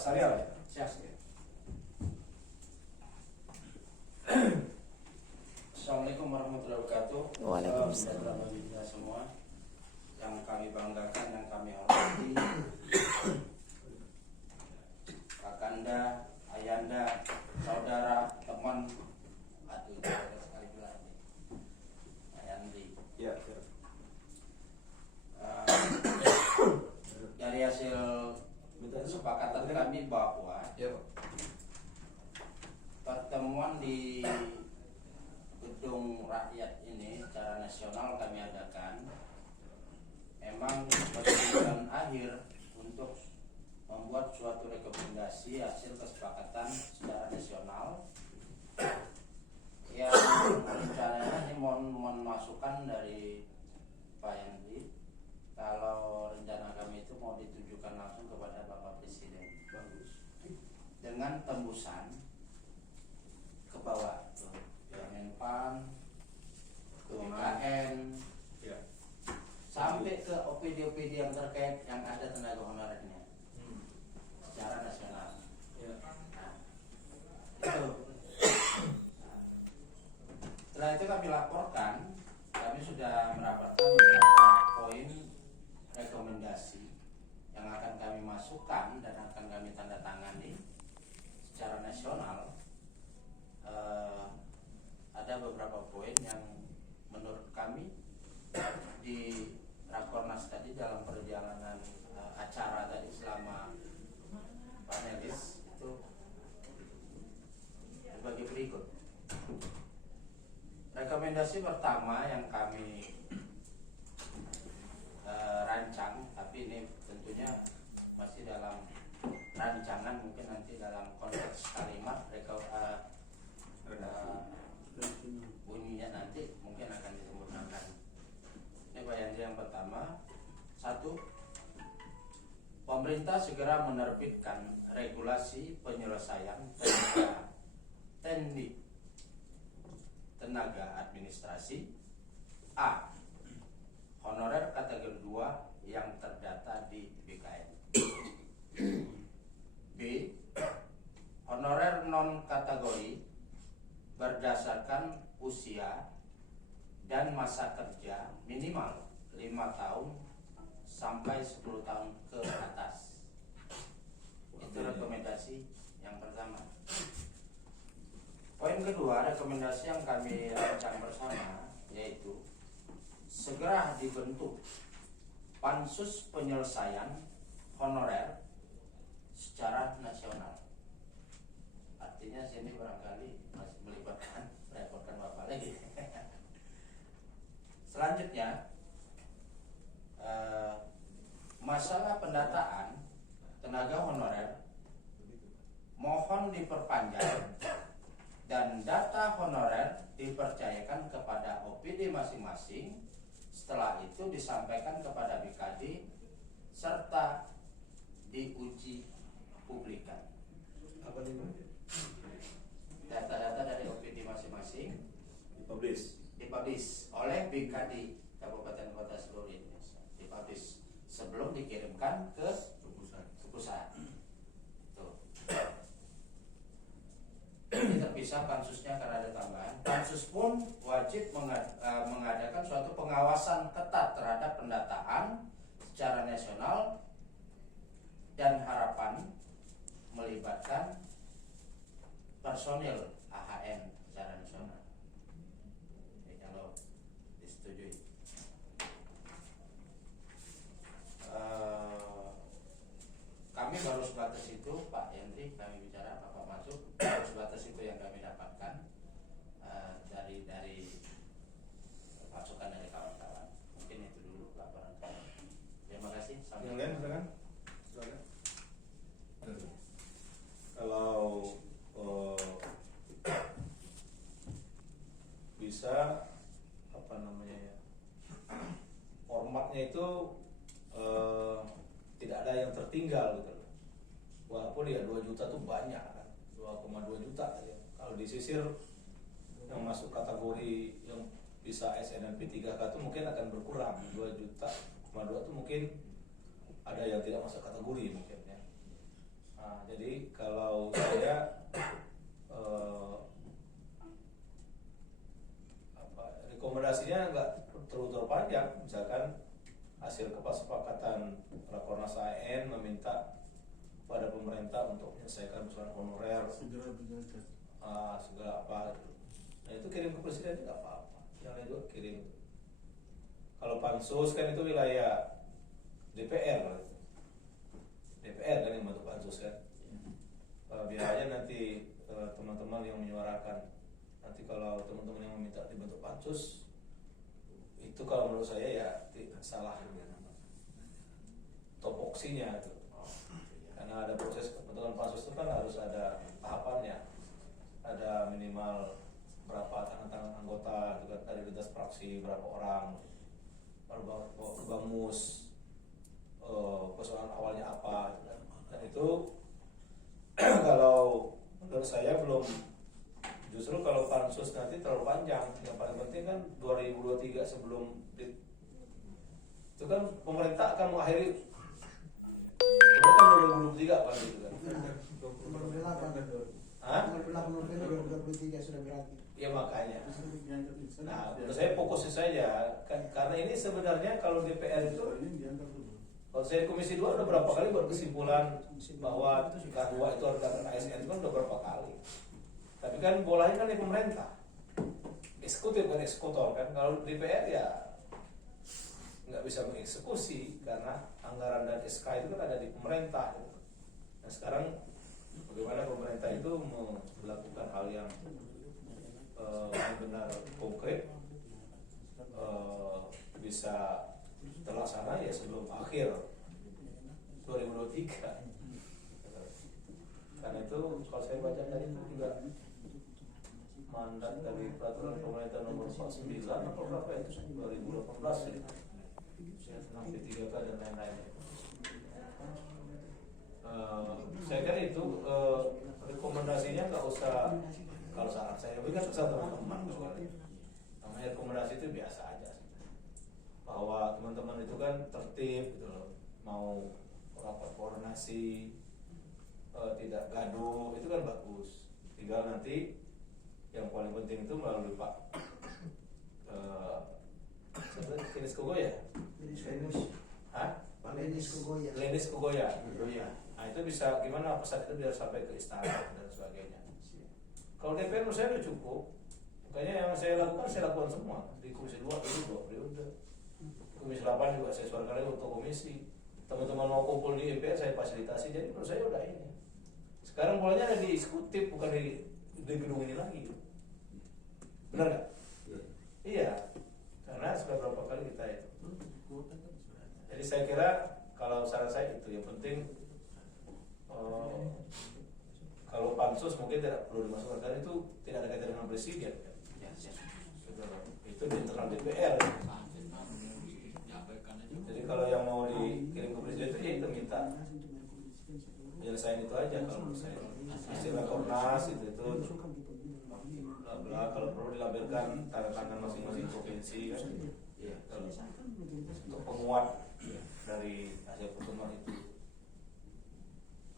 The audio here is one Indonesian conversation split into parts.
Sarial. Siap. Assalamualaikum warahmatullahi wabarakatuh. Waalaikumsalam. Salam bagi kita semua yang kami banggakan, yang kami hormati, kakanda, ayanda, saudara, teman, aduh banyak sekali bilang nih, Ayandi. Ya. Dari hasil kesepakatan kami bahwa pertemuan di Gedung Rakyat ini secara nasional kami adakan memang sebagai tujuan akhir untuk membuat suatu rekomendasi hasil kesepakatan secara nasional yang rencananya ini mohon masukan dari Pak Yandri kalau rencana kami itu mau ditujukan langsung kepada Bapak Presiden. Bagus. Dengan tembusan ke bawah tuh, ya Menpan, ke BKN, Ya. sampai ke OPD-OPD yang terkait yang ada tenaga honorernya secara nasional. Ya. Nah, itu. Setelah itu kami laporkan, kami sudah mendapatkan beberapa poin rekomendasi yang akan kami masukkan dan akan kami tanda tangani secara nasional. Ada beberapa poin yang menurut kami di Rakornas tadi dalam perjalanan acara tadi selama panelis itu sebagai berikut. Rekomendasi pertama yang kami rancang, tapi ini tentunya masih dalam rancangan, mungkin nanti dalam konteks kalimat bunyinya nanti mungkin akan disempurnakan. Ini Pak Yandri yang pertama. 1. Pemerintah segera menerbitkan regulasi penyelesaian tenaga administrasi A. Honorer kategori 2 yang terdata di BKN. B. Honorer non kategori berdasarkan usia dan masa kerja minimal 5 tahun sampai 10 tahun ke atas. Itu rekomendasi yang pertama. Poin kedua, rekomendasi yang kami rancang bersama yaitu segera dibentuk pansus penyelesaian honorer secara nasional. Artinya sini barangkali masih merepotkan Bapak lagi. Selanjutnya, masalah pendataan tenaga honorer mohon diperpanjang dan data honorer dipercayakan kepada OPD masing-masing. Setelah itu disampaikan kepada BKD serta diuji publikan. Apa itu? Data-data dari OPD masing-masing dipublish oleh BKD Kabupaten Kota seluruh Indonesia. Dipublish sebelum dikirimkan ke pusat. Tuh. Ini terpisah pansusnya karena ada tambahan. Pansus pun wajib mengadakan suatu pengawasan ketat terhadap pendataan secara nasional dan harapan melibatkan personil AHN secara nasional. Jadi kalau disetujui. Kami baru sebatas itu, Pak Yandri, kami bicara, Bapak masuk, baru sebatas itu yang kami dapatkan dari masukan dari kawan-kawan. Mungkin itu dulu laporan kami. Terima kasih. Yang lain silakan. Kalau bisa formatnya itu tidak ada yang tertinggal gitu loh. Walaupun ya 2 juta tuh banyak kan, 2,2 juta aja. Kalau disisir yang masuk kategori yang bisa SNMP 3K itu mungkin akan berkurang. 2 juta, 2 itu mungkin ada yang tidak masuk kategori mungkin ya. Nah, jadi kalau saya rekomendasinya nggak terlalu terpanjang, misalkan hasil kesepakatan Rakornas AN meminta pada pemerintah untuk menyelesaikan persoalan honorer segala apa gitu. Nah itu kirim ke presiden nggak apa-apa, yang lain juga kirim. Kalau pansus kan itu wilayah DPR kan yang bentuk pansus kan. Biar aja nanti teman-teman yang menyuarakan, nanti kalau teman-teman yang meminta dibentuk pansus, itu kalau menurut saya ya salah topoksinya itu. Karena ada proses pembentukan pansus itu kan harus ada tahapannya, ada minimal berapa tangan anggota, juga dari lintas fraksi berapa orang, baru ke bamus, persoalan awalnya apa, dan itu kalau menurut saya belum. Justru kalau pansus nanti terlalu panjang, yang paling penting kan 2023 sebelum itu kan pemerintah akan mengakhiri, itu kan 2023 kan gitu kan. 28 November 2023 sudah berakhir. Ya makanya. Nah, menurut saya fokusnya saja kan, karena ini sebenarnya kalau DPR itu, kalau saya Komisi 2 udah berapa kali buat kesimpulan bahwa K2 itu harus datang ASN itu kan udah berapa kali. Tapi kan bolanya kan di pemerintah, eksekutif kan eksekutor kan. Kalau DPR ya nggak bisa mengeksekusi karena anggaran dan SK itu kan ada di pemerintah. Nah sekarang bagaimana pemerintah itu melakukan hal yang benar konkret, bisa terlaksana ya sebelum akhir 2023. Karena itu kalau saya baca tadi itu juga mandat dari peraturan pemerintah nomor 49 atau berapa itu 2018 ya, tentang P3K dan lain-lain. Saya kira itu rekomendasinya nggak usah, kalau saran saya tapi kan usah teman-teman namanya rekomendasi itu biasa aja sih. Bahwa teman-teman itu kan tertib gitu loh, mau rapat koordinasi, tidak gaduh, itu kan bagus. Tinggal nanti yang paling penting itu melalui Pak Lenis Kogoya. Lenis Kogoya. Nah itu bisa gimana pesan itu biar sampai ke istana dan sebagainya. Kalau DPR menurut saya udah cukup. Makanya yang saya lakukan semua di Komisi 2 itu 2 periode. Komisi 8 juga saya suarakan untuk komisi. Teman-teman mau kumpul di DPR saya fasilitasi. Jadi menurut saya udah ini. Sekarang bolanya ada di eksekutif, bukan di gedung ini lagi. Benar nggak? Iya. Karena sudah berapa kali kita itu. Jadi saya kira kalau saran saya itu yang penting, kalau pansus mungkin tidak perlu dimasukkan karena itu tidak ada kaitan dengan presiden. Itu di internal DPR. Jadi kalau yang mau dikirim ke presiden itu minta penyelesaian itu aja kalau menurut saya. Istilah Kornas itu kalau perlu dilampirkan tanda tangan masing-masing provinsi kan, untuk penguat dari hasil pertemuan itu.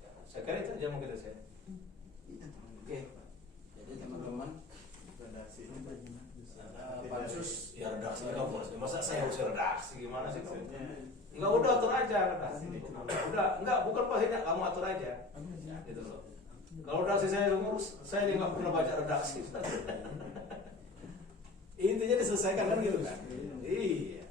Ya, saya kira itu aja mungkin saya. Oke. Jadi teman-teman, pansus ya redaksi kamu, masa saya harus redaksi gimana sih kamu? Enggak, udah atur aja kata. Udah, enggak, bukan pasnya kamu atur aja. Ya, gitu loh. Kalau redaksi saya ngurus, saya juga nggak pernah baca redaksi. Intinya diselesaikan kan gitu kan? Iya.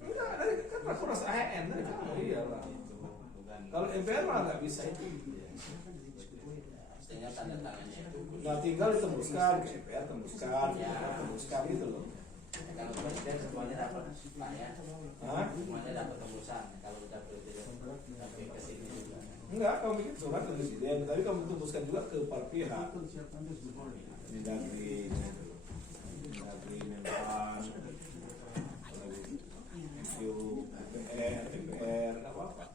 Enggak, dari kan Rakornas AN dari kamu, iya lah. Kalau MPR malah nggak bisa itu. pastinya tanda tangannya itu. Nah tinggal ditembuskan ke MPR, tembuskan gitu loh. Kalau presiden semuanya dapat Pak ya. Semuanya dapat tembusan. Kalau udah presiden sampai ke sini juga. Enggak, kamu bikin surat ke presiden, tapi kamu tembuskan juga ke para pihak. Mendagri, Menpan, DPR, nggak apa-apa.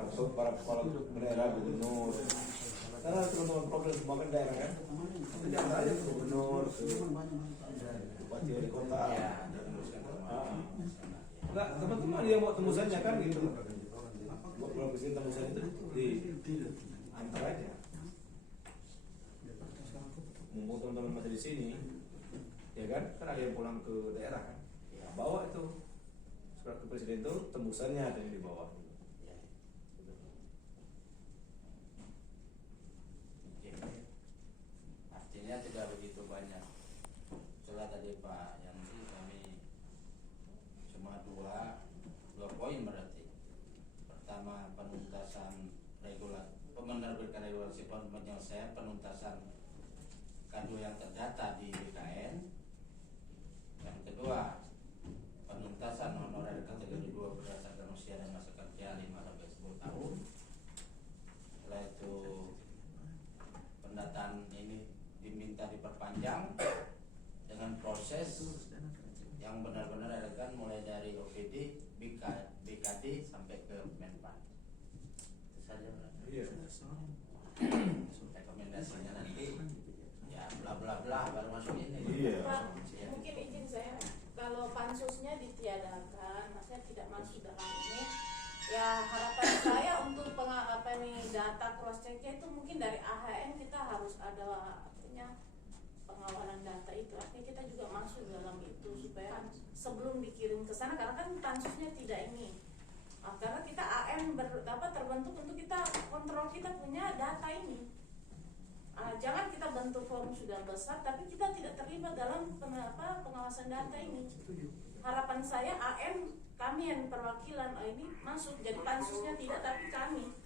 Atau para kepala daerah, gubernur. Karena teman-teman problem semua kan daerah kan. Tapi jangan aja ke gubernur, bupati wali kota. masalah ya. Enggak, teman-teman yang mau tembusannya kan gitu. Kalau presiden tembusan itu di antar aja. Mumpung teman-teman masih di sini, ya kan? Kan ada yang pulang ke daerah kan? Ya. Bawa itu surat ke presiden itu tembusannya ada yang di bawah. Ya. Ya. Artinya tidak begitu banyak. Setelah tadi Pak Yanti kami cuma dua poin berarti. Pertama penuntasan menerbitkan regulasi penyelesaian penuntasan kado yang terdata di BKN. Yang kedua penuntasan honorer kategori 2 berdasarkan usia dan masa kerja 5 sampai 10 tahun. Setelah itu pendataan ini diminta diperpanjang dengan proses yang benar-benar elegan mulai dari OPD, BKD sampai ke Menpan. Itu saja. Iya. Rekomendasinya nanti ya bla bla bla baru masuk ini. Iya. Pak, mungkin izin saya, kalau pansusnya ditiadakan, maksudnya tidak masuk dalam ini, ya harapan saya untuk data cross checknya itu mungkin dari AHN kita harus ada artinya pengawalan data itu, artinya kita juga masuk dalam itu supaya sebelum dikirim ke sana, karena kan pansusnya tidak ini. Nah, karena kita AN terbentuk untuk kita kontrol kita punya data ini. Jangan kita bentuk forum sudah besar tapi kita tidak terlibat dalam pengawasan data ini. Harapan saya AN kami yang perwakilan ini masuk, jadi pansusnya tidak tapi kami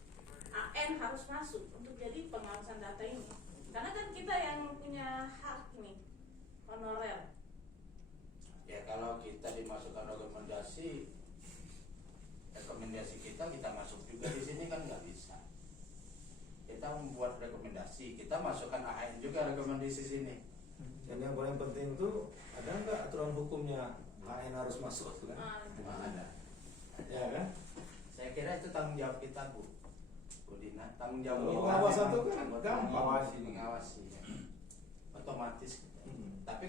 AN harus masuk untuk jadi pengawasan data ini. Karena kan kita yang punya hak ini honorer. Ya kalau kita dimasukkan rekomendasi kita masuk juga di sini kan nggak bisa. Kita membuat rekomendasi, kita masukkan AHN juga rekomendasi sini. Dan yang paling penting itu ada nggak aturan hukumnya AHN harus masuk kan? Ada. Ya kan? Saya kira itu tanggung jawab kita Bu Dina, tanggung jawab Kalau kita. pengawasan itu kan Anggota gampang. mengawasi ya. Otomatis